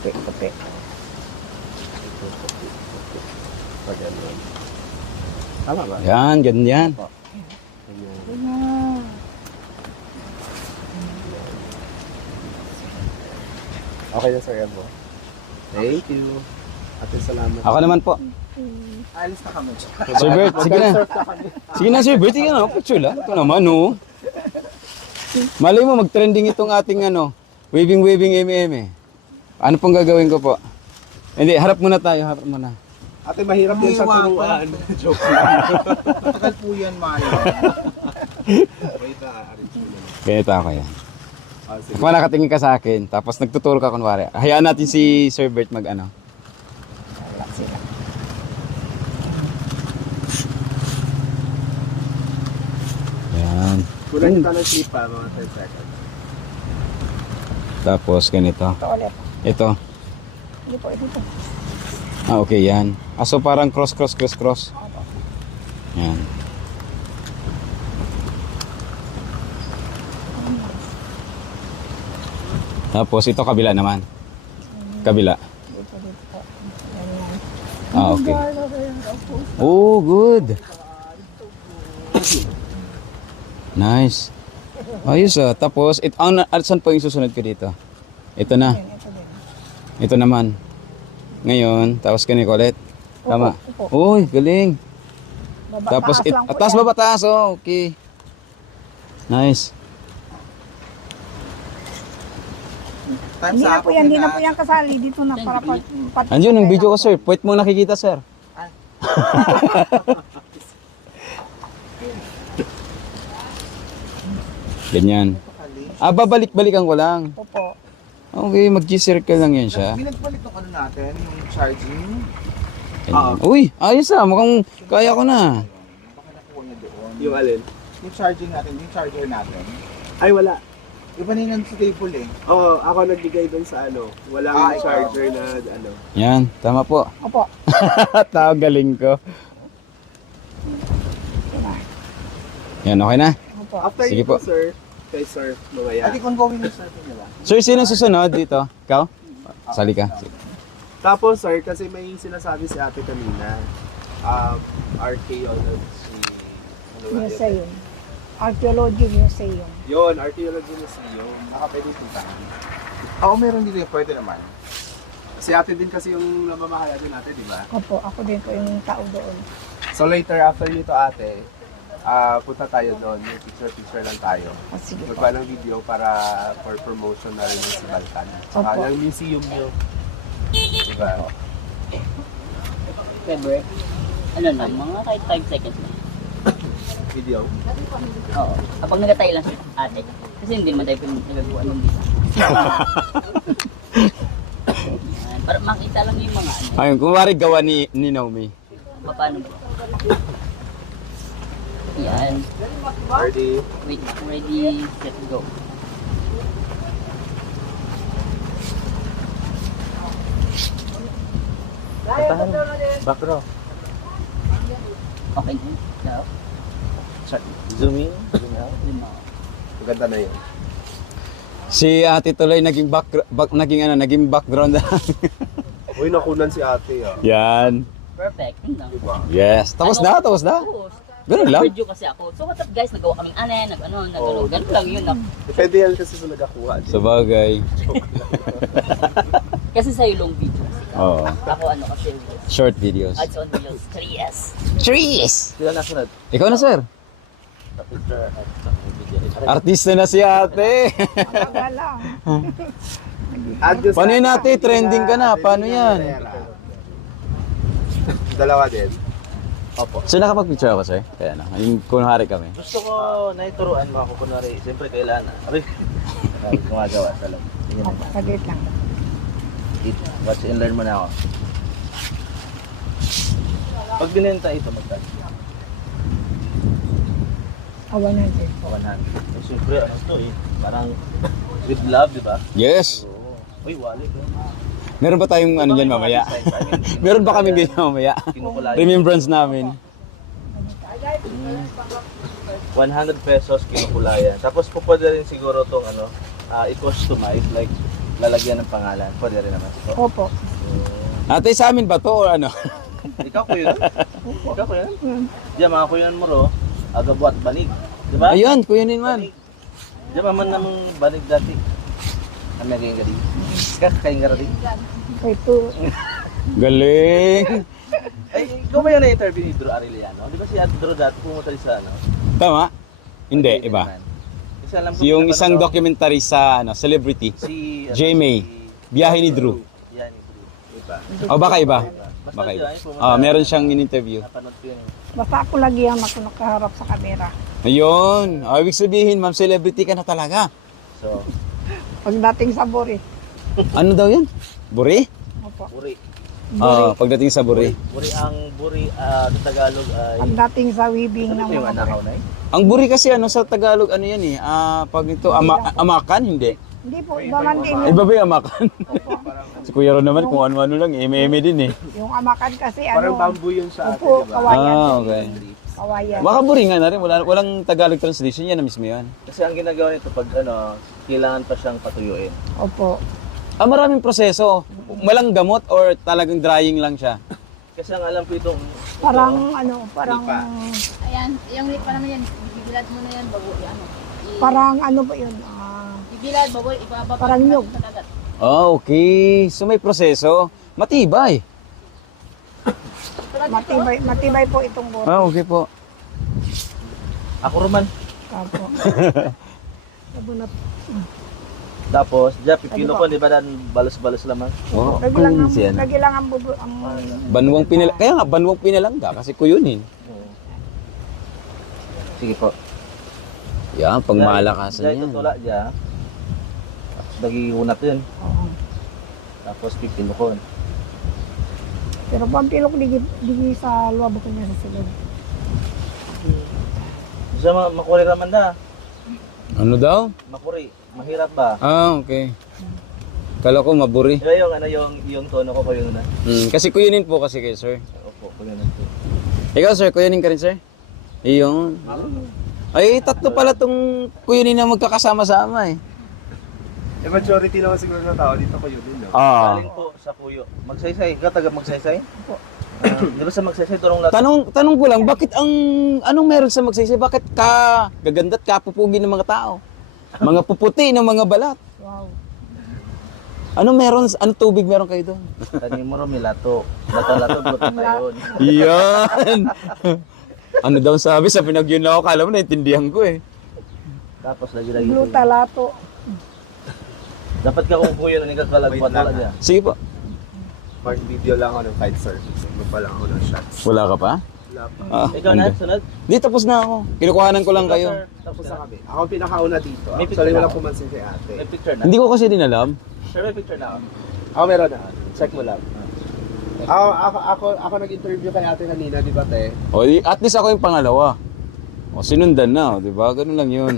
Kape. Tama ba? Yan, ganyan. Okay na, Sir Elmo. Thank you. Ate, salamat. Ako naman po. Alis na kami. Sir Bert, sige na. Sige na, Sir Bert. Sige na, picture lang. Ito naman, oh. Malay mo, mag-trending itong ating waving eme. Ano pong gagawin ko po? Hindi, harap muna tayo, harap muna. Ate, mahirap din sa turuan. Joke lang. Tagal po yan, Mayo. Wait na, arrange mo lang. Ganito ako yan. Sige. Kung nakatingin ka sa akin, tapos nagtuturo ka kunwari. Hayaan natin si Sir Bert mag-ano. Yan. Kulang kita ng sleep pa, mga 10 seconds. Tapos ganito. Ito ulit. Ito. Hindi po, dito. Okay, yan. So parang cross. Yan. Tapos ito kabila naman. Kabila. Dito po. Ganyan. Okay. Oh, good. Nice. Ayos ah. Tapos, saan po yung susunod ko dito? Ito na. Ito din. Ito naman. Ngayon, tapos ganito ulit. Tama. Upo. Uy, galing. Tapos, Taas lang po taas yan. ba taas? Oh, okay. Nice. Hindi na po yan, hindi na po yan kasali dito na para Andiyon, yung video ko, sir. Pwede mo nakikita, sir. Ganyan. Babalik-balikan ko lang. Opo. Okay, mag-G-circle lang yan siya. Binagpalit ng ano natin, yung charging. Ganyan. Uy, ayos ah. Mukhang kaya ko na. Baka nakuha niya doon. Yung alin? Yung charging natin, yung charger natin. Ay, wala. Iba na yun sa table eh. Oo, ako nagbigay doon sa ano. Walang charger na ano. Yan, tama po. Opo. Tao galing ko. Yan, okay na? Opo. After Sige you po. po, sir. Kay sir, mamaya. I think ongoing yung survey nila. Sir, sino susunod dito? Ikaw? Sali ka. Sige. Tapos, sir, kasi may sinasabi si ate kanina. Archaeology. Ano nga yun? Museum. Archaeology Museum. Yun, Archaeology Museum. Baka pwede puntahan. Oo, meron dito yung pwede naman. Si ate din kasi yung namamahala din natin, di ba? Opo, ako din po yung tao doon. So later, after nito ate, punta tayo doon. Yung picture lang tayo. Sige po. Magpa ng video para for promotion na rin yung si Balkan. Saka Opo. yung museum nyo. Diba? February. Ano lang, mga kahit 5 seconds lang. Video. Oo. Kapag nagatay lang si ate. Kasi hindi naman tayo nagagawa ng visa. Ayan, para makita lang yung mga ano. Ayun, kumari gawa ni Naomi. Paano po? Yan. Ready? Wait, ready, set, go. Back row. Okay din. Now, Zoom in. Zoom out. lima. Maganda na yun. Si ate tuloy naging naging background lang. Uy, nakunan si ate ah. Yan. Perfect. Yun lang. Diba? Yes. Tapos na. Tapos, Ganun lang. Video kasi ako. So what up guys, nagawa kaming ane, nag-ano, Oo. ganun lang yun. Depende yan kasi sa nagakuha. Sa bagay. Kasi sa'yo long video kasi. Oo. Ako ano kasi, Short videos. ads on reels, 3S. Trees! Sila nasunod. Ikaw na, sir. Artista na si ate. Tagal lang. Paano yun ate? Trending ka na. Paano yan? Dalawa din. Opo. So nakapag-picture ako, sir? Kaya na. Yung kunwari kami. Gusto ko naituruan mo ako kunwari. Siyempre kailangan. Aray. Gumagawa sa loob. Sige na. Opo, saglit lang. Watch and learn mo na ako. Pag binenta ito, magkano? 100. 100. Eh, siyempre, ano to eh. Parang with love, di ba? Yes. Oo. Uy, wallet. Meron ba tayong ano dyan mamaya? Meron ba kami ganyan mamaya? Kinukulay. Remembrance namin. 100 pesos kinukulayan. Tapos po pwede rin siguro itong ano, i-customize like lalagyan ng pangalan. Pwede rin naman. So, Opo. Ate, sa amin ba to or ano? ikaw ko yun. Ikaw ko yun. Diyan mga kuyan mo ro, aga buat banig. Di ba? Ayun, kuyanin man. Diyan man namang banig dati. Kami naging gadi. Kakain ka rin. Ito. Galing. Ay, ikaw ba yan na-interview ni Drew Arellano? Di ba si Drew dati pumunta rin sa ano? Tama? Hindi, iba. Kasi alam ko Yung na isang ano, documentary sa ano, celebrity. si J-May. Biyahe ni Drew. Yan ni Drew. Iba. O baka iba? Basta Baka iba. yun, pumunta- Meron siyang in-interview. Napanood ko yun. Basta ako lagi ang ako nakaharap sa kamera. Ayun. Ibig sabihin, ma'am, celebrity ka na talaga. So, Pagdating sa Buri. Ano daw yun? Buri? Opo. Buri. Pagdating sa Buri. Buri sa Tagalog ay... Pagdating sa weaving Ano ng ba yung mga anakaw na eh? Ang Buri kasi ano sa Tagalog, ano yan eh. Pag ito, amakan, hindi. Hindi po, iba man din Iba ba yung amakan? Si Kuya Ron naman, kung ano-ano lang, eme din eh. yung amakan kasi Parang ano. bamboo yun sa atin, Opo, di ba? kawayan. Okay. Kawayan. Baka Buri nga na rin, walang Tagalog translation, yan na mismo yan. Kasi ang ginagawa nito pag ano, kailangan pa siyang patuyuin. Opo. Maraming proseso. Walang gamot or talagang drying lang siya? Kasi ang alam ko itong... Parang ano, parang Ayan, yung lipa naman yan, bibilad mo na yan, bago, ano, parang ano ba yun? bibilad, bago, ibababa Parang mo nyug. sa dagat. Okay. So may proseso. Matibay. Matibay po itong Buri. Okay po. Ako Roman. Opo. Labo na. Tapos, diyan, pipilo ko, di ba dan balos-balos lamang? Oh, Lagi lang ang, yan. lagi lang ang bubu, ang Banwang kaya nga, banwang pinalangga kasi kuyunin. Sige po. Yan, pang malakasan Diyan, yan. tutula diyan. Tapos, nag-iunat yun. Oo. Tapos, pipilo ko. Pero pampilok digi sa luwab ko niya sa silid. Diyan, makuri raman da. Ano daw? Makuri. Mahirap ba? Okay. Kala ko maburi. Yung ano, yung tono ko yun na. Kasi kuyunin po kasi kayo, sir. Opo, ko yun. Ikaw, sir, kuyunin ka rin, sir? Iyon. Ay, tatlo pala tong kuyunin na magkakasama-sama eh. Eh, majority naman siguro ng tao dito ko yun din, no? Galing po sa Puyo. Magsaysay. Ikaw taga magsaysay? Opo. Di ba sa magsaysay, turong lahat? Tanong ko lang, bakit anong meron sa magsaysay? Bakit gaganda't kapupugi ng mga tao? Mga puputi ng mga balat. Wow. Anong tubig meron kayo doon? Tani mo rin milato. Lato-lato, buto tayo. Yan! Ano daw sabi sa pinag-yun ako, kala mo naintindihan ko eh. Tapos lagi-lagi. Blue talato. Dapat ka kung kuya na nagkakalagpat wala dyan. Sige po. Part video lang ako ng kitesurfing. Iba pa lang ako ng shots. Wala ka pa? Wala pa. Ikaw na, sunod? Di, tapos na ako. Kinukuhanan ko lang kayo. Tapos Tapos na kami. Ako ang pinakauna dito. May Actually, picture wala na. pumansin kay ate. May picture na. Hindi ko kasi din alam. Sure, may picture na ako. Ako meron na. Check mo lang. Ako nag-interview kay ate kanina, di ba, te? O, at least ako yung pangalawa. O, sinundan na, o, di ba? Ganun lang yun.